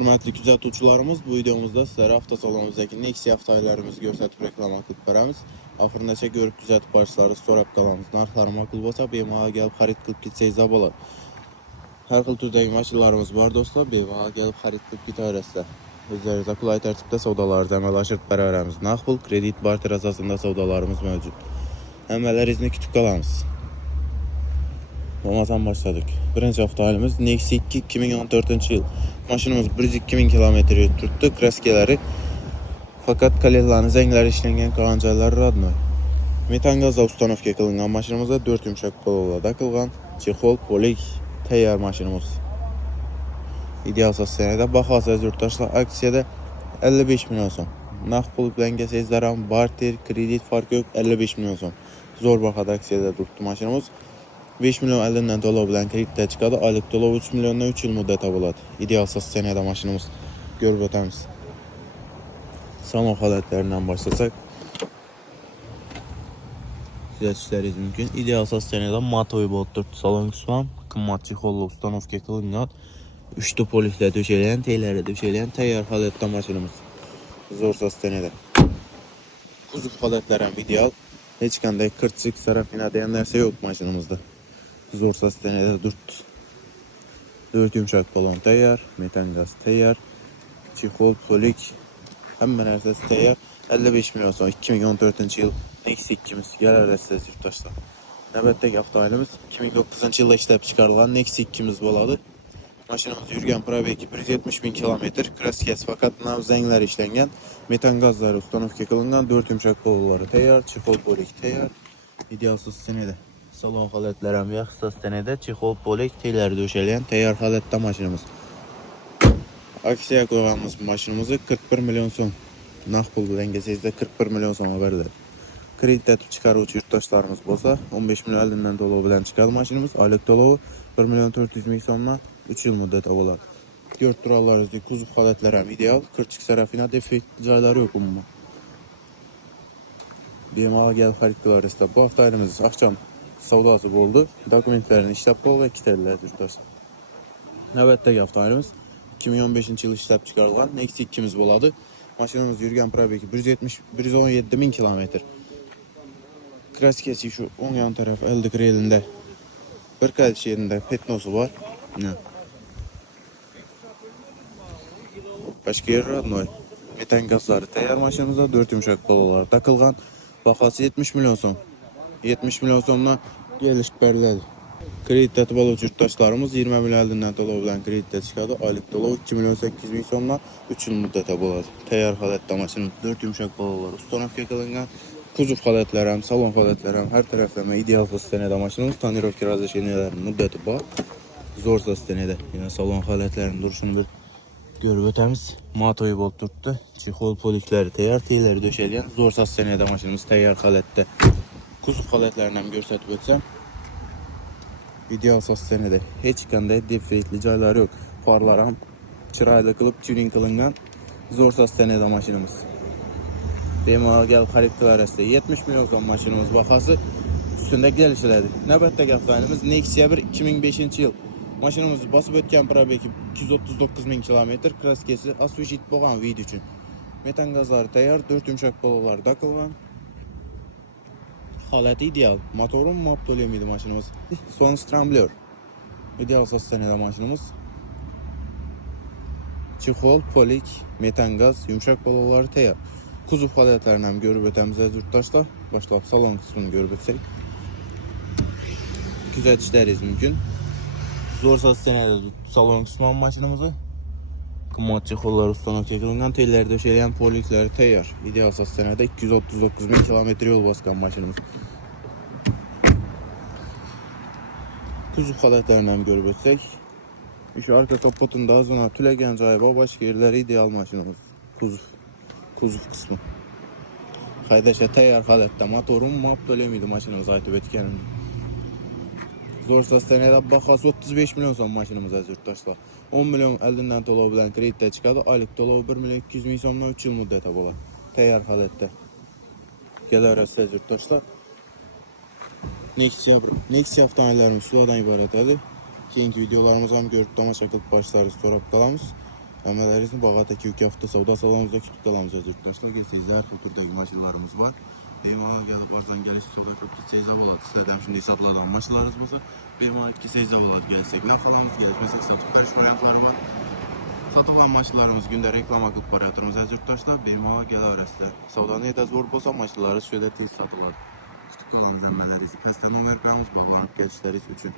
Hörmətli küzətuvchilarımız, bu videomuzda sizlərə avtosalonumuzdakı Nexia avtomobillərimizi göstərib reklam qılıb verəmiz. Axırındaca görüb düzəltib başları sorab qalamız. Narxları makul bolsa, bemal'a gəlib xarid qılıb getsəyiz abolar. Hər xil türdəki maşınlarımız var dostlar, bemal'a gəlib xarid qılıb getərəslər. Özlərinizə qulay tərtibdə savdalarınızı əməlaşıb bərabərəmiz. Naqd, kredit, barter əsasında savdalarımız mövcud. Əməllər izni kütüb qalamız. Olmadan başladık. Birinci avtomobilimiz Nexia 2 2014 yıl. Maşınımız 102.000 kilometre tuttu. Kraskeleri fakat kalehlarının zəngləri işlənən qalancalar radnoy. Metan qazla ustanovka qılınğan maşınımızda 4 yumşaq polola takılğan çexol polik təyyar maşınımız. İdeal səslərdə baxasınız yurttaşlar aksiyada 55 milyon son. Naqd pul bilan gəlsəzlər barter, kredit farkı yox 55 milyon son. Zor baxada aksiyada durdu maşınımız. 5 milyon elinden dolar bilen kreditdə çıxadı. Aylık dolar 3 milyondan 3 yıl müddət oladı. İdeal senədə maşınımız görüb ötəmiz. Salon xalatlarından başlasaq. Düzəltişləriniz mümkün. İdeal senədə mat oyub oturdu. Salon qismən qımmat çexollu ustanovka qılınğan 3 poliklə döşələn, teylərə döşələn təyyar xalatda maşınımız. Zor senədə. Kuzov xalatlarım ideal. Heç qanday kırçıq, sarafina deyən нәрsə yox maşınımızda. Zor senədə durdu. 4 yumşaq balon təyyar, metan qaz təyyar, çexol, polik, həmmə nərsəsi təyyar. 55 milyon son 2014 yıl Nexia 2'miz gələr rəstəsi yurttaşlar. Növbətdəki avtomobilimiz 2009 yılda işləb çıxarılan Nexia 2'miz boladı. Maşınımız yürgən probegi 170.000 kilometr, kraskəsi fakat nav zəngləri işlənən, metan qazları ustanovka qılınğan 4 yumşaq balonları təyyar, çexol, polik təyyar. İdealsız senədə. Salon xalatlarım yaxşı senədə çexol, polik teyləri döşələyən təyyar xalatda maşınımız. Aksiyaya qoyğanımız maşınımızı 41 milyon son. Naqd pul bilan gəlsəzdə 41 milyon son haberlər. Kreditdə çıxarıcı yurttaşlarımız bolsa 15 milyon elindən dolar bilan çıxardı maşınımız. Aylık doları 1 milyon 400 min sonuna 3 yıl müddət olar. 4 durallarınızda kuzov xalatlarım ideal. Kırçıq sarafina defekt cayları yox umma. Bemal'a gəl xarid qılarızda. Bu avtomobilimiz axşam savdası oldu. Dokumentlərini işləb oldu və kitəllər yurttaşlar. Növbətdəki avtomobilimiz 2015 yıl işləb çıxarılan Nexia 2'miz boladı. Maşınımız yürgən probegi 117.000 kilometr. Kraskesi şu 10 yan taraf elde grelinde bir karış yerinde petnosu var. Ne? Başka yer radnoy. Metan gazları təyyar maşınımızda 4 yumşaq balalar takılğan. Baxası 70 milyon son. 70 milyon sonuna geliş bərlədi. Kredit təti balıqçı yurttaşlarımız 20 milyon elindən dolar bilan kreditdə çıxadı. Aylık dolar 2 milyon 800 min sonuna 3 yıl müddətə boladı. Təyyar xalatda maşınımız 4 yumşaq balalar ustanovka qılınğan. Kuzov xalatlarım, salon xalatlarım hər tərəfləmə ideal senədə maşınımız. Tonirovka razəşeniyələrin müddəti var. Zor senədə. Yine salon xalatlarının duruşunu bir görüb ötəmiz. Mat oyub oturdu. Çexol polikləri təyyar, teyləri döşələyən zor senədə maşınımız təyyar xalatda. Kuzov xalatlarından göstərib ötsəm. İdeal senədə heç qanday defektli cayları yox. Farlarım çıraylı qılıb tuning qılınğan zor senədə maşınımız. Bemal'a gəl xarid qılarızda 70 milyon son maşınımız baxası üstündə gəliş elədi. Növbətdəki avtomobilimiz Nexia 1 2005 yıl. Maşınımız basıb ötkən probegi 239.000 kilometr, kraskesi asfişit boğan video üçün. Metan qazları təyyar, 4 yumşaq balalar takılğan. Halatı ideal. Motorun moptolemiydi maşınımız. Son stramblör. İdeal senədə maşınımız. Çexol, polik, metan qaz, yumşaq balaları təyyar. Kuzov xalatlarından görüb ötəmizə yurttaşlar. Başlayıb salon qismini görüb ötsək. Düzəltişləriniz mümkün. Zor senədə salon qismən maşınımızı. Qımmat çexollar ustanovka qılınğan, telləri döşələyən polikləri təyyar. İdeal senədə 239.000 kilometr yol basqan maşınımız. Kuzov xalatlarından görüb ötsək. Şu arka kapotunda azına tüləgən cayba başqa yerləri ideal maşınımız. Kuzov qismi. Xaydaşa təyyar xalatda motorun moptolemiydi maşınımız aytıb ötkənimdir. Zor senədə baxası 35 milyon son maşınımız əziz yurttaşlar. 10 milyon elindən dolar bilan kreditdə çıxadı. Aylık dolar 1 milyon 200 min sonuna 3 yıl müddətə bolar. Təyyar xalatda. Gələr əziz yurttaşlar. Nexia avtomobillərimiz şulardan ibarət edir. Keyinki videolarımızı görüb tamaşa qılıb başlarız, sorab qalamız. Əmələrinizin bağadakı yük hafta savda salonumuzda kütük qalamız özürtdaşlar. Geçsizdə hər turdaki maşınlarımız var. Beymana gəlib arzan gəliş sonra ki seyza oladı. Sizlərdən şimdi hesablanan maşınlarımız var. Beymana ki seyza oladı gəlsək. Nə xalamız gəlişməsək satıb qarış variantları var. Satılan maşınlarımız gündə reklam operatorumuz özürtdaşlar. Beymana gələ arasında. Savdanı edəz var bolsa maşınları şöyle tez satıladı. Kütük qalamız əmələrinizin pəstə numər qramız bağlanıb gəlişləriniz üçün.